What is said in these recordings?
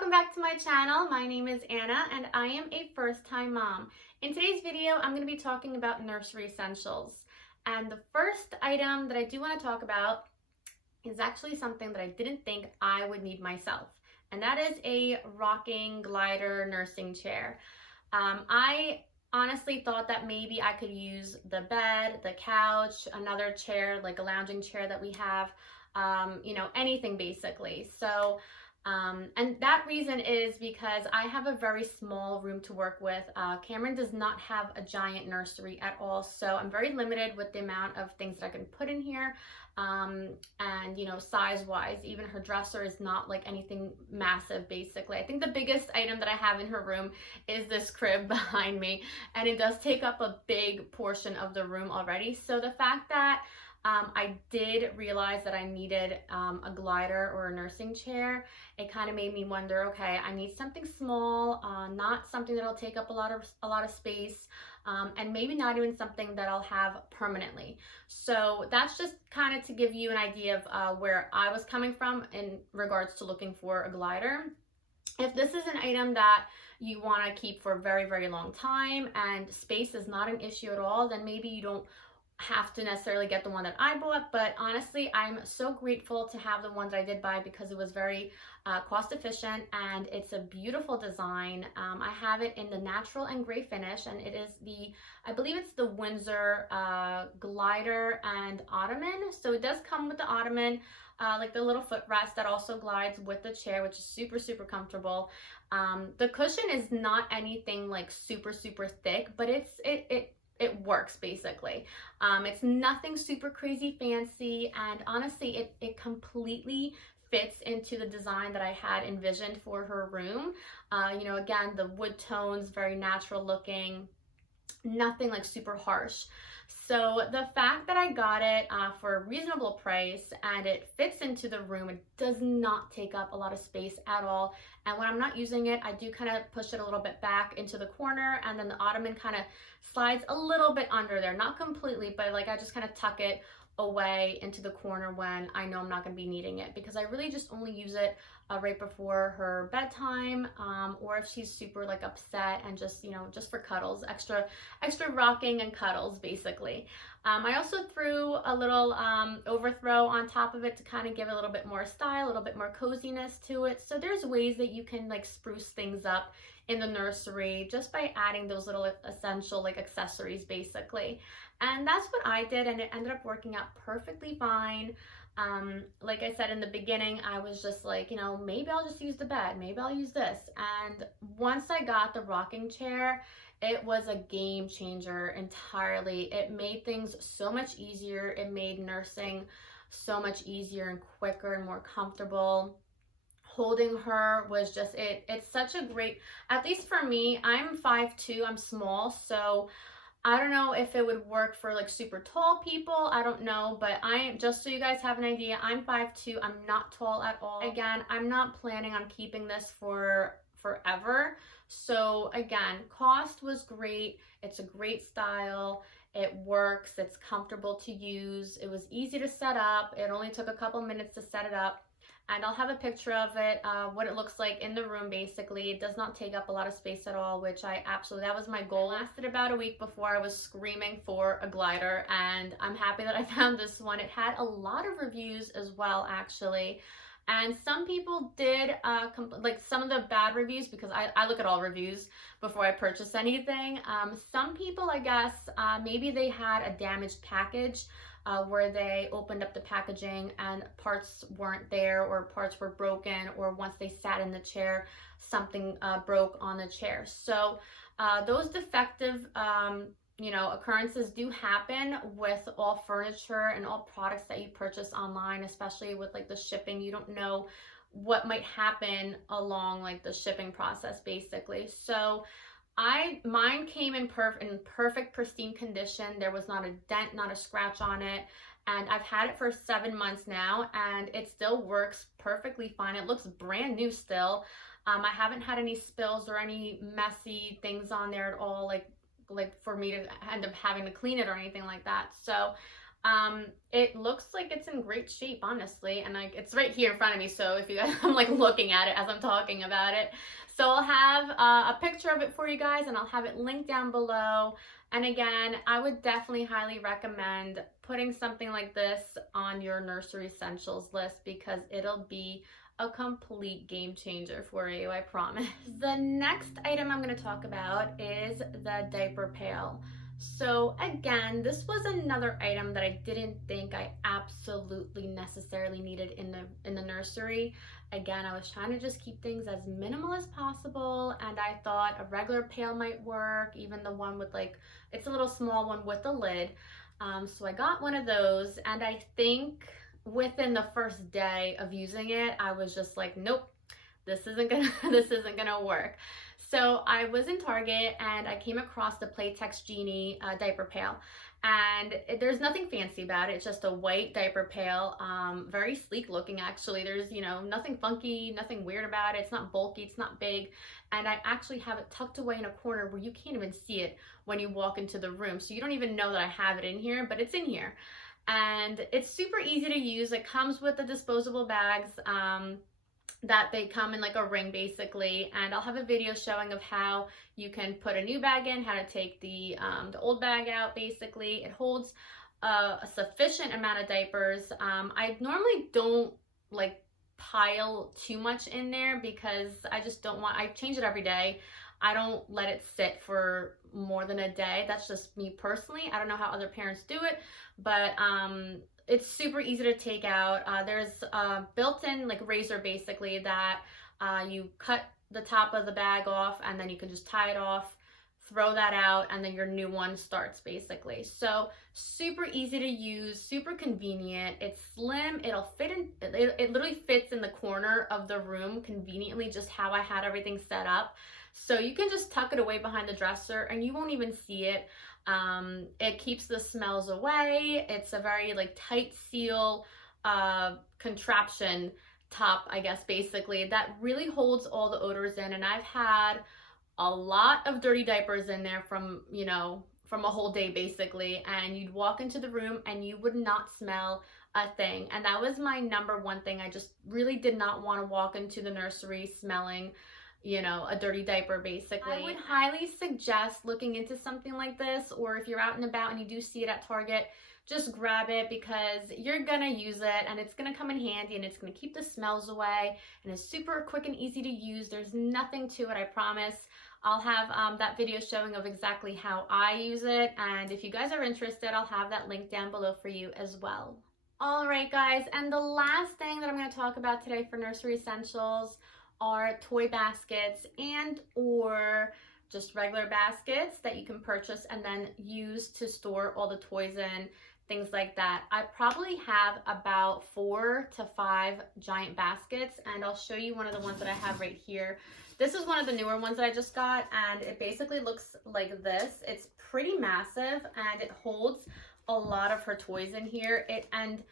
welcome back to my channel. My name is Anna and I am a first-time mom. In today's video, I'm going to be talking about nursery essentials. And the first item that I do want to talk about is actually something that I didn't think I would need myself. And that is a rocking glider nursing chair. I honestly thought that maybe I could use the bed, the couch, another chair, like a lounging chair that we have, anything basically. And that reason is because I have a very small room to work with. Cameron does not have a giant nursery at all, so I'm very limited with the amount of things that I can put in here. Size-wise, even her dresser is not like anything massive, basically. I think the biggest item that I have in her room is this crib behind me, and it does take up a big portion of the room already. So the fact that I did realize that I needed a glider or a nursing chair. It kind of made me wonder, okay, I need something small, not something that'll take up a lot of space, and maybe not even something that I'll have permanently. So that's just kind of to give you an idea of where I was coming from in regards to looking for a glider. If this is an item that you want to keep for a very, very long time and space is not an issue at all, then maybe you don't have to necessarily get the one that I bought. But honestly, I'm so grateful to have the ones I did buy because it was very cost efficient and it's a beautiful design. I have it in the natural and gray finish, and it is I believe it's the Windsor glider and ottoman. So it does come with the ottoman, like the little footrest that also glides with the chair, which is super, super comfortable. The cushion is not anything like super, super thick, but it works basically. It's nothing super crazy fancy, and honestly, it completely fits into the design that I had envisioned for her room. Again, the wood tones, very natural looking, nothing like super harsh. So the fact that I got it for a reasonable price and it fits into the room, it does not take up a lot of space at all. And when I'm not using it, I do kind of push it a little bit back into the corner, and then the ottoman kind of slides a little bit under there, not completely, but like I just kind of tuck it away into the corner when I know I'm not going to be needing it, because I really just only use it right before her bedtime, or if she's super like upset, and just just for cuddles, extra rocking and cuddles basically. I also threw a little overthrow on top of it to kind of give a little bit more style, a little bit more coziness to it. So there's ways that you can like spruce things up in the nursery just by adding those little essential like accessories basically. And that's what I did, and it ended up working out perfectly fine. Like I said in the beginning, I was just like, maybe I'll just use the bed, maybe I'll use this. And once I got the rocking chair, it was a game changer entirely. It made things so much easier. It made nursing so much easier and quicker and more comfortable. Holding her was just, it's such a great, at least for me, I'm 5'2", I'm small, so I don't know if it would work for like super tall people. I don't know, but just so you guys have an idea, I'm 5'2". I'm not tall at all. Again, I'm not planning on keeping this for forever. So again, cost was great. It's a great style. It works. It's comfortable to use. It was easy to set up. It only took a couple minutes to set it up. And I'll have a picture of it, what it looks like in the room basically. It does not take up a lot of space at all, which that was my goal. It lasted about a week before I was screaming for a glider, and I'm happy that I found this one. It had a lot of reviews as well, actually. And some people did, like some of the bad reviews, because I look at all reviews before I purchase anything. Some people, I guess, maybe they had a damaged package, where they opened up the packaging and parts weren't there, or parts were broken, or once they sat in the chair, something broke on the chair. So those defective occurrences do happen with all furniture and all products that you purchase online, especially with like the shipping. You don't know what might happen along like the shipping process basically. So mine came in perfect pristine condition. There was not a dent, not a scratch on it, and I've had it for 7 months now, and it still works perfectly fine. It looks brand new still. I haven't had any spills or any messy things on there at all, like for me to end up having to clean it or anything like that. So It looks like it's in great shape, honestly, and like it's right here in front of me, so if you guys, I'm like looking at it as I'm talking about it. So I'll have a picture of it for you guys, and I'll have it linked down below. And again, I would definitely highly recommend putting something like this on your nursery essentials list, because it'll be a complete game changer for you, I promise. The next item I'm going to talk about is the diaper pail. So again, this was another item that I didn't think I absolutely necessarily needed in the nursery. Again, I was trying to just keep things as minimal as possible, and I thought a regular pail might work, even the one with like, it's a little small one with a lid. So I got one of those, and I think within the first day of using it, I was just like, nope, this isn't gonna work. So I was in Target and I came across the Playtex Genie diaper pail, and there's nothing fancy about it. It's just a white diaper pail, very sleek looking actually. There's, you know, nothing funky, nothing weird about it. It's not bulky, it's not big, and I actually have it tucked away in a corner where you can't even see it when you walk into the room. So you don't even know that I have it in here, but it's in here. And it's super easy to use. It comes with the disposable bags that they come in like a ring basically, and I'll have a video showing of how you can put a new bag in, how to take the old bag out basically. It holds a sufficient amount of diapers. I normally don't like pile too much in there because I just don't want, I change it every day. I don't let it sit for more than a day. That's just me personally. I don't know how other parents do it, but it's super easy to take out. There's a built-in like razor basically that you cut the top of the bag off, and then you can just tie it off, throw that out, and then your new one starts basically. So super easy to use, super convenient. It's slim, it'll fit in, it literally fits in the corner of the room conveniently, just how I had everything set up. So you can just tuck it away behind the dresser and you won't even see it. It keeps the smells away. It's a very like tight seal contraption top, I guess, basically, that really holds all the odors in. And I've had a lot of dirty diapers in there from, you know, from a whole day basically, and you'd walk into the room and you would not smell a thing. And that was my number one thing. I just really did not want to walk into the nursery smelling, you know, a dirty diaper basically. I would highly suggest looking into something like this, or if you're out and about and you do see it at Target, just grab it, because you're gonna use it and it's gonna come in handy, and it's gonna keep the smells away, and it's super quick and easy to use. There's nothing to it, I promise. I'll have that video showing of exactly how I use it, and if you guys are interested, I'll have that link down below for you as well. All right guys, and the last thing that I'm going to talk about today for nursery essentials are toy baskets and or just regular baskets that you can purchase and then use to store all the toys in, things like that. I probably have about 4 to 5 giant baskets, and I'll show you one of the ones that I have right here. This is one of the newer ones that I just got, and it basically looks like this. It's pretty massive and it holds a lot of her toys in here. And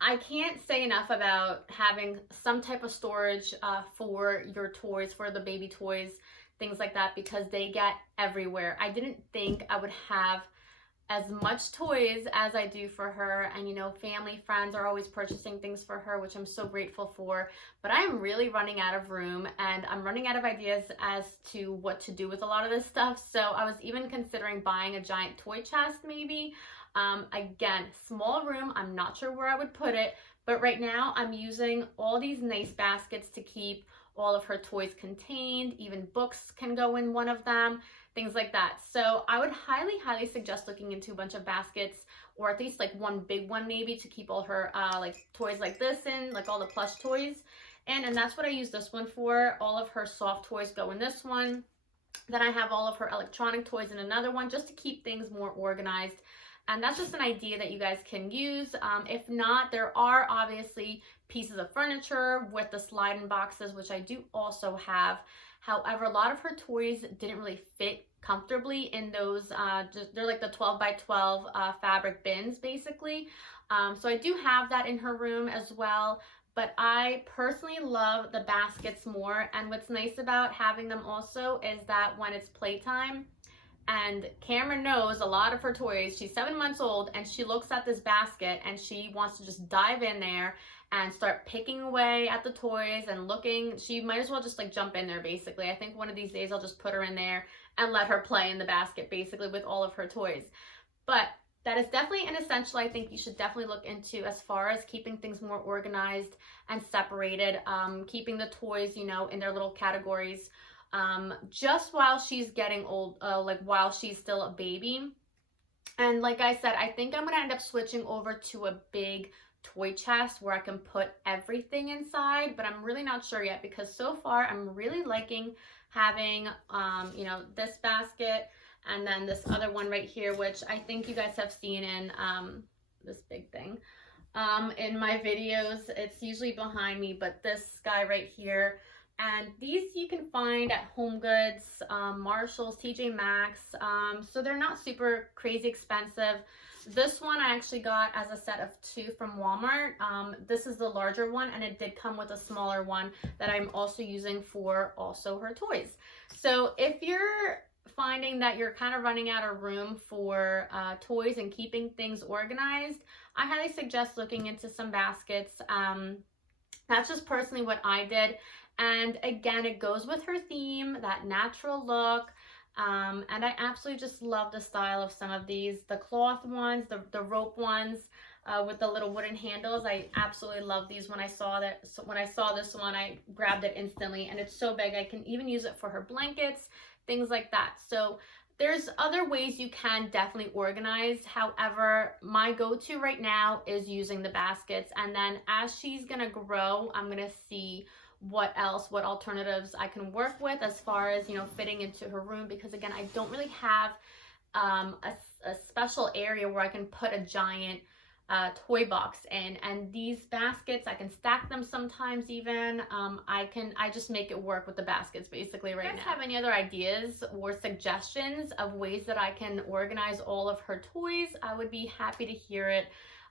I can't say enough about having some type of storage for your toys, for the baby toys, things like that, because they get everywhere. I didn't think I would have as much toys as I do for her, and you know, family, friends are always purchasing things for her, which I'm so grateful for, but I'm really running out of room, and I'm running out of ideas as to what to do with a lot of this stuff. So I was even considering buying a giant toy chest maybe. Again, small room, I'm not sure where I would put it, but right now I'm using all these nice baskets to keep all of her toys contained. Even books can go in one of them, things like that. So I would highly suggest looking into a bunch of baskets, or at least like one big one maybe, to keep all her like toys like this in, like all the plush toys. And that's what I use this one for. All of her soft toys go in this one. Then I have all of her electronic toys in another one, just to keep things more organized. And that's just an idea that you guys can use. If not, there are obviously pieces of furniture with the slide-in boxes, which I do also have. However, a lot of her toys didn't really fit comfortably in those, they're like the 12 by 12 fabric bins basically. So I do have that in her room as well. But I personally love the baskets more. And what's nice about having them also is that when it's playtime, And Cameron knows a lot of her toys. She's 7 months old and she looks at this basket and she wants to just dive in there and start picking away at the toys and looking. She might as well just like jump in there basically. I think one of these days I'll just put her in there and let her play in the basket basically with all of her toys. But that is definitely an essential I think you should definitely look into as far as keeping things more organized and separated, keeping the toys, you know, in their little categories. Just while she's getting old, like while she's still a baby. And like I said, I think I'm gonna end up switching over to a big toy chest where I can put everything inside, but I'm really not sure yet because so far I'm really liking having, you know, this basket and then this other one right here, which I think you guys have seen in this big thing in my videos. It's usually behind me, but this guy right here. And these you can find at Home Goods, Marshalls, TJ Maxx, so they're not super crazy expensive. This one I actually got as a set of 2 from Walmart. This is the larger one and it did come with a smaller one that I'm also using for also her toys. So if you're finding that you're kind of running out of room for toys and keeping things organized, I highly suggest looking into some baskets. That's just personally what I did. And again, it goes with her theme, that natural look. And I absolutely just love the style of some of these. The cloth ones, the rope ones with the little wooden handles. I absolutely love these. When I saw this one, I grabbed it instantly. And it's so big. I can even use it for her blankets, things like that. So there's other ways you can definitely organize. However, my go-to right now is using the baskets. And then as she's going to grow, I'm going to see what alternatives I can work with as far as, you know, fitting into her room, because again, I don't really have a special area where I can put a giant toy box in. And these baskets, I can stack them sometimes even. I just make it work with the baskets basically right now. If you guys have any other ideas or suggestions of ways that I can organize all of her toys, I would be happy to hear it.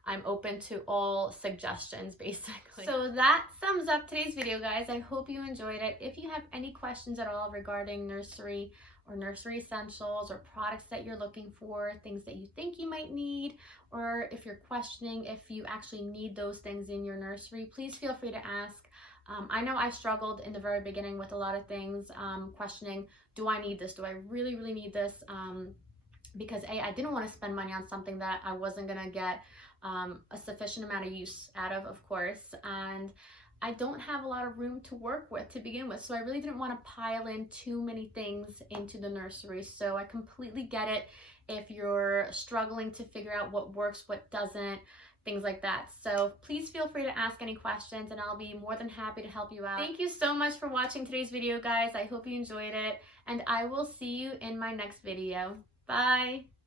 I'm open to all suggestions basically. So that sums up today's video, guys. I hope you enjoyed it. If you have any questions at all regarding nursery or nursery essentials or products that you're looking for, things that you think you might need, or if you're questioning if you actually need those things in your nursery, please feel free to ask. I know I struggled in the very beginning with a lot of things, questioning, do I need this? Do I really need this? Because I didn't want to spend money on something that I wasn't gonna get a sufficient amount of use out of course, and I don't have a lot of room to work with to begin with, so I really didn't want to pile in too many things into the nursery. So I completely get it if you're struggling to figure out what works, what doesn't, things like that. So please feel free to ask any questions and I'll be more than happy to help you out. Thank you so much for watching today's video, guys. I hope you enjoyed it, and I will see you in my next video. Bye!